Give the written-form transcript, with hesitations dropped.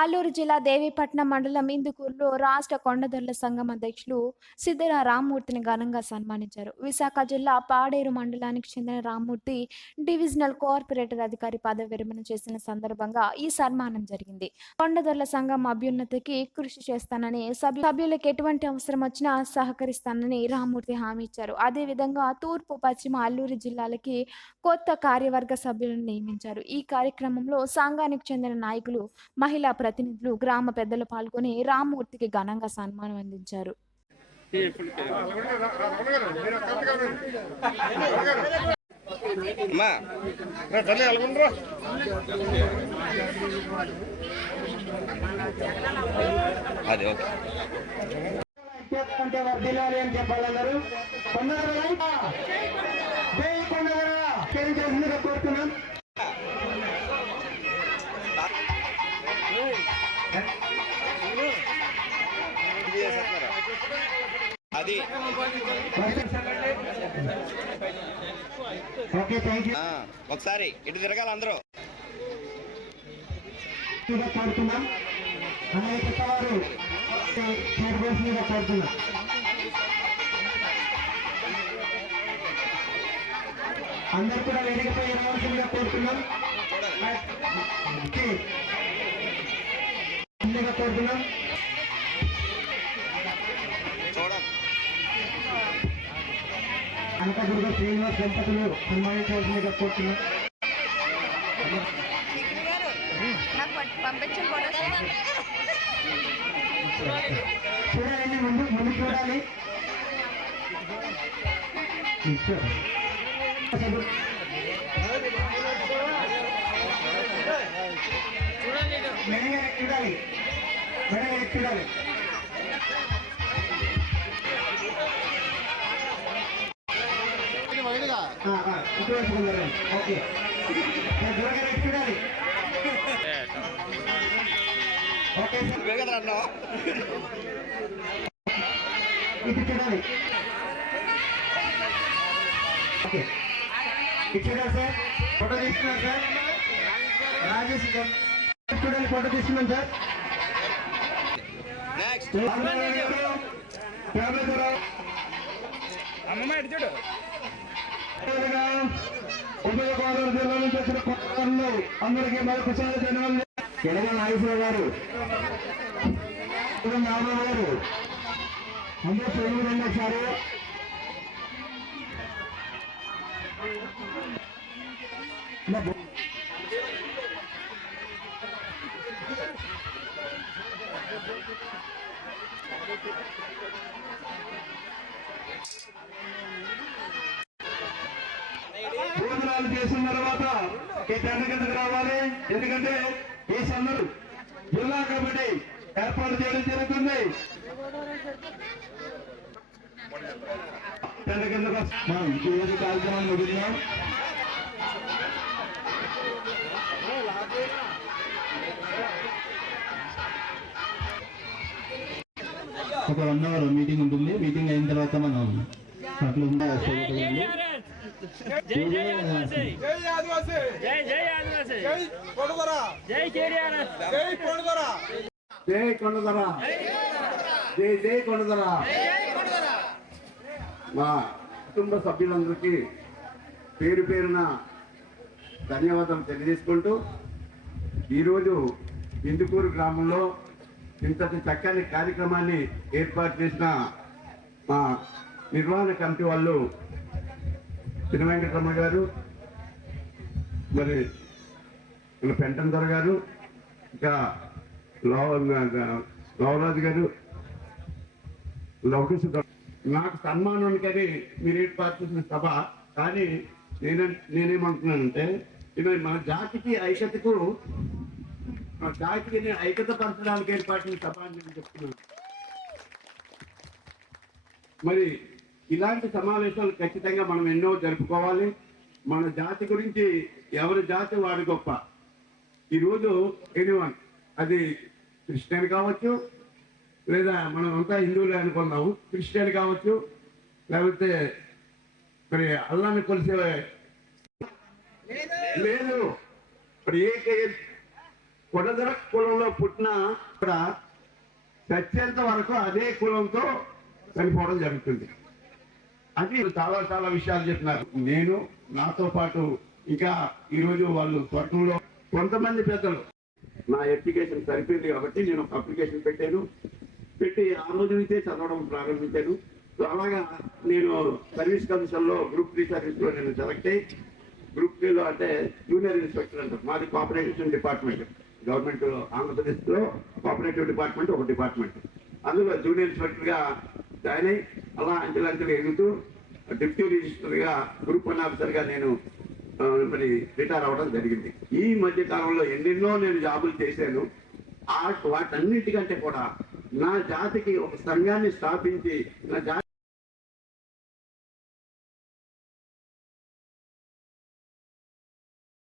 అల్లూరు జిల్లా దేవీపట్నం మండలం ఇందుకూరులో రాష్ట్ర కొండదొరల సంఘం అధ్యక్షులు సిద్దిర రామ్మూర్తిని ఘనంగా సన్మానించారు. విశాఖ జిల్లా పాడేరు మండలానికి చెందిన రామ్మూర్తి డివిజనల్ కోఆపరేటర్ అధికారి పదవి విరమణ చేసిన సందర్భంగా ఈ సన్మానం జరిగింది. కొండదొరల సంఘం అభ్యున్నతికి కృషి చేస్తానని, సభ్యులకు ఎటువంటి అవసరం వచ్చినా సహకరిస్తానని రామ్మూర్తి హామీ ఇచ్చారు. అదేవిధంగా తూర్పు, పశ్చిమ అల్లూరు జిల్లాలకి కొత్త కార్యవర్గ సభ్యులను నియమించారు. ఈ కార్యక్రమంలో సంఘానికి చెందిన నాయకులు, మహిళా ప్రతినిధులు, గ్రామ పెద్దలు పాల్గొని రామ్మూర్తికి ఘనంగా సన్మానం అందించారు. అది ఓకే అంటే వర్దిల్లాలి అని చెప్పాలన్నారు. కోరుతున్నాం. అది ఓకే, థ్యాంక్ యూ. ఒకసారి ఇటు తిరగాలి అందరూ. కోరుతున్నాం అలాగే కొత్తవారు చైర్పర్సన్గా కోరుతున్నాం. అందరూ కూడా వేదికపై రావాల్సిందిగా కోరుతున్నాం. కోరుతున్నాం. అనకదుర్గ శ్రీనివాస్ దంపతులు సన్మానించవలసిందిగా కోరుతున్నాం. చూడాలండి, ముందు చూడాలి. మెడగా చూడాలి, మెడగా చూడాలి. ఓకే, చూడాలి. ఓకే ఇది చూడాలి. ఓకే, ఇది చూడాలి సార్. ఫోటో తీసుకున్నాను సార్. రాజేష్ గారు చూడాలి, ఫోటో తీసుకున్నాను సార్. ఉభయ గోదావరి జిల్లా నుంచి వచ్చిన కొత్తలు అందరికీ మరొకసారి ధన్యవాదాలు. ఎనగ నాగేశ్వర గారు, నారాయణ గారు అందరూ చూడండి ఒకసారి. భోజనాలు చేసిన తర్వాత ఈ టెండ కిందకు రావాలి. ఎందుకంటే ఈ సందర్భం జిల్లా కమిటీ ఏర్పాటు చేయడం జరుగుతుంది. టెండ కిందకు మనం ఈరోజు కార్యక్రమాన్ని ముగిద్దాం. ఒక 1 అవర్ మీటింగ్ ఉంటుంది. మీటింగ్ అయిన తర్వాత మనం అట్లా జై కొండదొర, జై జై కొండదొర. మా కుటుంబ సభ్యులందరికీ పేరు పేరున ధన్యవాదాలు తెలియజేసుకుంటూ, ఈరోజు ఇందుకూరు గ్రామంలో ఇంతటి చక్కని కార్యక్రమాన్ని ఏర్పాటు చేసిన మా నిర్వహణ కమిటీ వాళ్ళు తిరువెంకటరమణ గారు, మరి పెంటన్ దొర గారు, ఇంకా గౌరాజు గారు, లవకుశ నాకు సన్మానానికని మీరు ఏర్పాటు చేసిన సభ. కానీ నేనేమంటున్నానంటే, మన జాతికి ఐక్యతకు, మన జాతికి ఐక్యత పరచడానికి ఏర్పాటు సభ అని నేను చెప్తున్నాను. మరి ఇలాంటి సమావేశాలు ఖచ్చితంగా మనం ఎన్నో జరుపుకోవాలి. మన జాతి గురించి ఎవరి జాతి వాడి గొప్ప. ఈరోజు ఎనీవన్, అది క్రిస్టియన్ కావచ్చు, లేదా మనం అంతా హిందువులే అనుకున్నాము, క్రిస్టియన్ కావచ్చు, లేకపోతే మరి అల్లాని కొలిసే లేదు. ఇప్పుడు కొడదర కులంలో పుట్టిన కూడా చచ్చేంత వరకు అదే కులంతో చనిపోవడం జరుగుతుంది. అది చాలా చాలా విషయాలు చెప్పినారు. నేను నాతో పాటు ఇంకా ఈరోజు వాళ్ళు స్వర్గంలో కొంతమంది పెద్దలు నా అప్లికేషన్ సరిపోయింది కాబట్టి నేను ఒక అప్లికేషన్ పెట్టి ఆ రోజు నుంచే చదవడం ప్రారంభించాను. సో అలాగా నేను సర్వీస్ కమిషన్ లో గ్రూప్ 3 సర్వీస్ లో నేను సెలెక్ట్ అయ్యి గ్రూప్ 3 లో అంటే జూనియర్ ఇన్స్పెక్టర్ అంటారు. మాది కోఆపరేటివ్ డిపార్ట్మెంట్, గవర్నమెంట్ ఆంధ్రప్రదేశ్ లో కోఆపరేటివ్ డిపార్ట్మెంట్ ఒక డిపార్ట్మెంట్. అందులో జూనియర్ ఇన్స్పెక్టర్ గా జాయిన్ అయ్యి అలా అంచెలంచెలు ఎదుగుతూ డిప్యూటీ రిజిస్టర్ గా గ్రూప్ 1 ఆఫీసర్ గా నేను మరి రిటైర్ అవ్వడం జరిగింది. ఈ మధ్య కాలంలో ఎన్నెన్నో నేను జాబులు చేశాను. వాటన్నిటికంటే కూడా నా జాతికి ఒక సంఘాన్ని స్థాపించి నా జాతి